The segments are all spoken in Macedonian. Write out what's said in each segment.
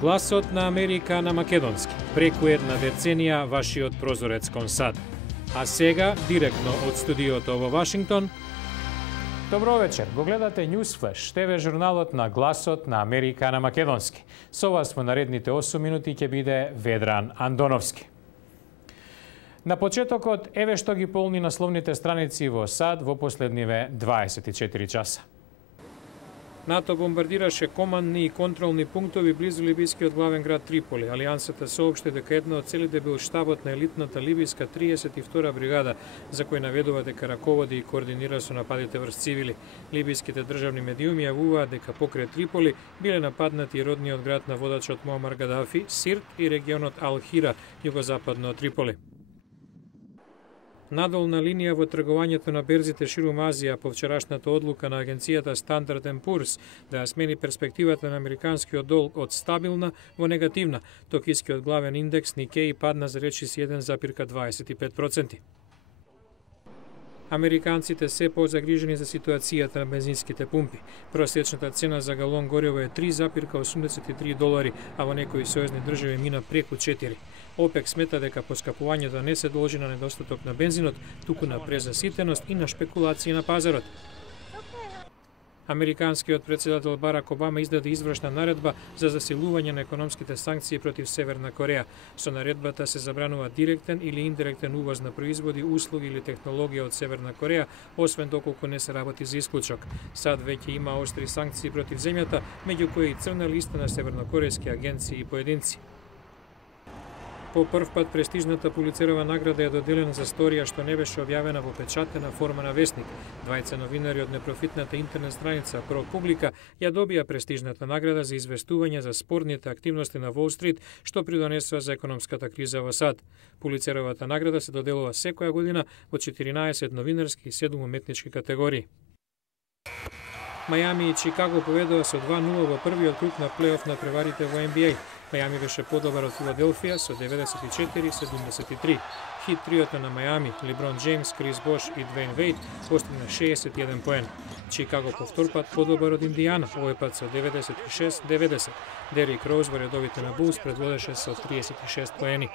Гласот на Америка на македонски. Преку една деценија вашиот прозорец кон САД. А сега, директно од студиото во Вашингтон, добро вечер. Го гледате Newsflash, ТВ журналот на Гласот на Америка на македонски. Со вас во наредните 8 минути ќе биде Ведран Андоновски. На почетокот, еве што ги полни насловните страници во САД во последниве 24 часа. НАТО бомбардираше командни и контролни пунктови близу либискиот главен град Триполи. Алијансата соопшти дека една од целите бил штабот на елитната либиска 32 бригада, за кој наведува дека раководи и координира со нападите врз цивили. Либиските државни медиуми јавуваат дека покрај Триполи биле нападнати и родниот град на водачот Муамар Гадафи, Сирт и регионот Ал-Хира, југозападно од Триполи. Надолна линија во тргувањето на берзите ширум Азија по вчерашната одлука на агенцијата Standard & Poor's да ја смени перспективата на американскиот долг од стабилна во негативна, токискиот главен индекс Никеј падна за речиси 1,25%. Американците се позагрижени за ситуацијата на бензинските пумпи. Просечната цена за галон гориво е $3,83, а во некои сојузни држави мина преку 4. ОПЕК смета дека поскапувањето не се должи на недостаток на бензинот, туку на презаситеност и на шпекулации на пазарот. Американскиот председател Барак Обама издаде извршна наредба за засилување на економските санкции против Северна Кореја. Со наредбата се забранува директен или индиректен увоз на производи, услуги или технологија од Северна Кореја, освен доколку не се работи за исклучок. САД веќе има остри санкции против земјата, меѓу кои и црна листа на севернокорејски агенции и поединци. По прв пат престижната Пулицерова награда е доделена за сторија што не беше објавена во печатена форма на весник. Двајца новинари од непрофитната интернет страница ProPublica ја добија престижната награда за известување за спорните активности на Wall Street што придонесува за економската криза во САД. Пулицеровата награда се доделува секоја година во 14 новинарски и 7 уметнички категории. Мајами и Чикаго победува со 2:0 во првиот круг на плейоф на преварите во NBA. Мајами беше подобар од Филаделфија со 94-73. Хит триото на Мајами, Леброн Джеймс, Крис Бош и Двейн Вейд постигна 61 поен. Чикаго повторпат подобар од Индијана, овој пат со 96-90. Дерик Роуз во редовите на Булс предводеше со 36 поени.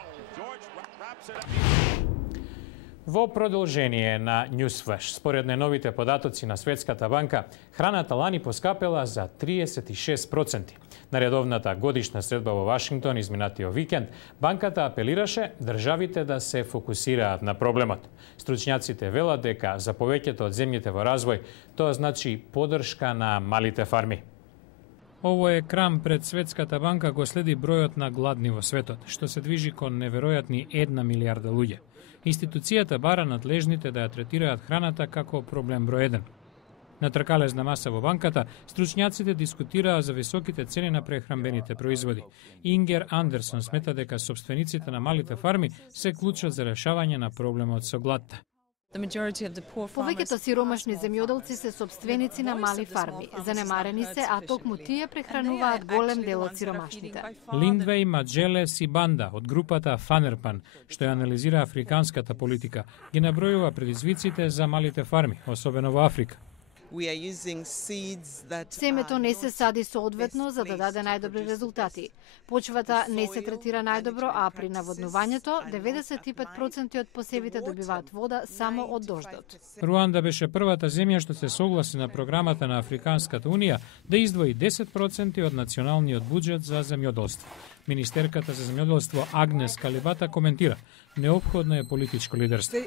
Во продолжение на Newsflash, според најновите податоци на Светската банка, храната лани поскапела за 36%. На редовната годишна средба во Вашингтон изминатиот викенд, банката апелираше државите да се фокусираат на проблемот. Стручњаците велат дека за повеќето од земјите во развој тоа значи поддршка на малите фарми. Ово екран пред Светската банка го следи бројот на гладни во светот, што се движи кон неверојатни 1 милијарда луѓе. Институцијата бара надлежните да ја третираат храната како проблем број 1. На тркалезна маса во банката, стручњаците дискутираа за високите цени на прехранбените производи. Ингер Андерсон смета дека собствениците на малите фарми се клучот за решавање на проблемот со гладта. Повеќето сиромашни земјоделци се собственици на мали фарми. Занемарени се, а токму тие прехрануваат голем дел од сиромашните. Линдвеј Маджеле Сибанда од групата Фанерпан, што ја анализира африканската политика, ги набројува предизвиците за малите фарми, особено во Африка. Семето не се сади соодветно за да даде најдобри резултати. Почвата не се третира најдобро, а при наводнувањето 95% од посевите добиваат вода само од дождот. Руанда беше првата земја што се согласи на програмата на Африканската унија да издвои 10% од националниот буџет за земјоделство. Министерката за земјоделство Агнес Калибата коментира: неопходно е политичко лидерство.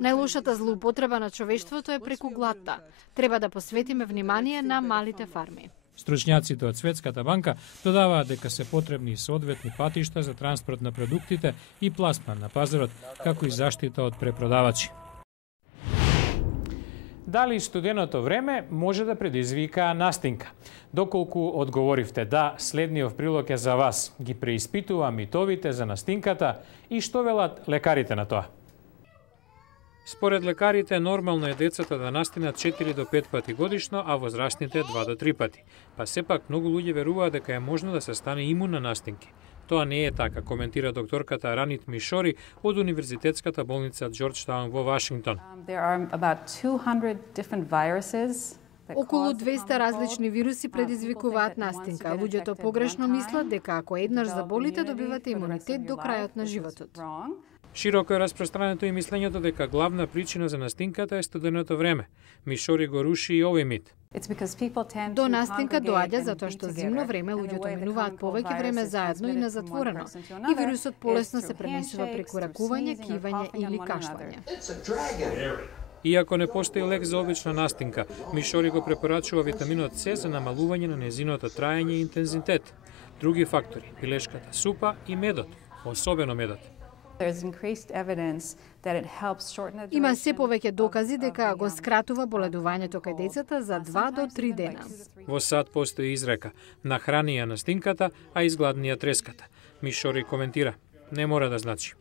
Најлошата злоупотреба на човештвото е преку гладта. Треба да посветиме внимание на малите фарми. Стручњаците од Светската банка додаваат дека се потребни соодветни патишта за транспорт на продуктите и пласман на пазарот, како и заштита од препродавачи. Дали студеното време може да предизвика настинка? Доколку одговоривте да, следниот прилог е за вас. Ги преиспитува митовите за настинката и што велат лекарите на тоа. Според лекарите, нормално е децата да настинат 4 до 5 пати годишно, а возрастните 2 до 3 пати. Па сепак многу луѓе веруваат дека е можно да се стане имун на настинки. Тоа не е така, коментира докторката Ранит Мишори од Универзитетската болница Джорджтаун во Вашингтон. There are about 200 different viruses Околу 200 различни вируси предизвикуваат настинка. Луѓето погрешно мислат дека ако еднаш заболите, добивате имунитет до крајот на животот. Широко е распространето и мислењето дека главна причина за настинката е студеното време. Мишори го руши и овој мит. До настинка доаѓа затоа што зимно време луѓето минуваат повеќе време заедно и на затворено, и вирусот полесно се пренесува преку ракување, кивање или кашлање. Иако не постои лек за обична настинка, Мишори го препорачува витаминот С за намалување на незиното траење и интензитет. Други фактори, пилешката супа и медот, особено медот. Има се повеќе докази дека го скратува боледувањето кај децата за 2 до 3 дена. Во САД постои изрека: нахрани ја настинката, а изгладни ја треската. Мишори коментира: не мора да значи.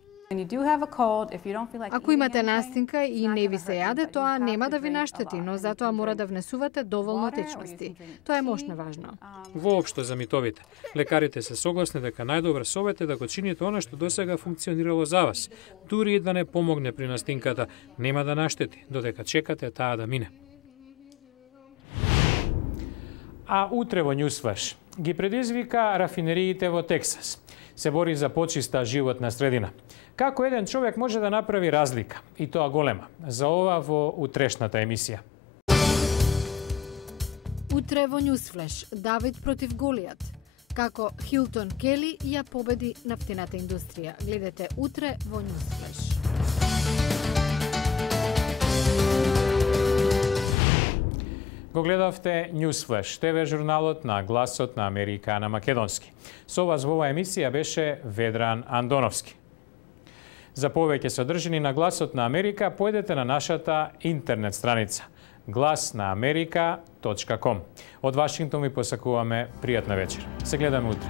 Ако имате настинка и не ви се јаде, тоа нема да ви наштети, но затоа мора да внесувате доволно течности. Тоа е мощно важно. Воопшто за митовите, лекарите се согласни дека најдобро совет е да го чините она што досега функционирало за вас. Дури и да не помогне при настинката, нема да наштети, додека чекате таа да мине. А утре во Newsflash ги предизвика рафинериите во Тексас. Се бори за почиста животна средина. Како еден човек може да направи разлика, и тоа голема, за ова во утрешната емисија. Утре во Newsflash, Давид против Голијат. Како Хилтон Кели ја победи нафтената индустрија. Гледате утре во Newsflash. Го гледавте Newsflash, ТВ журналот на Гласот на Америка на македонски. Со вас во оваа емисија беше Ведран Андоновски. За повеќе содржини на Гласот на Америка, појдете на нашата интернет страница glasnaamerika.com. Од Вашингтон ви посакуваме пријатна вечер. Се гледаме утре.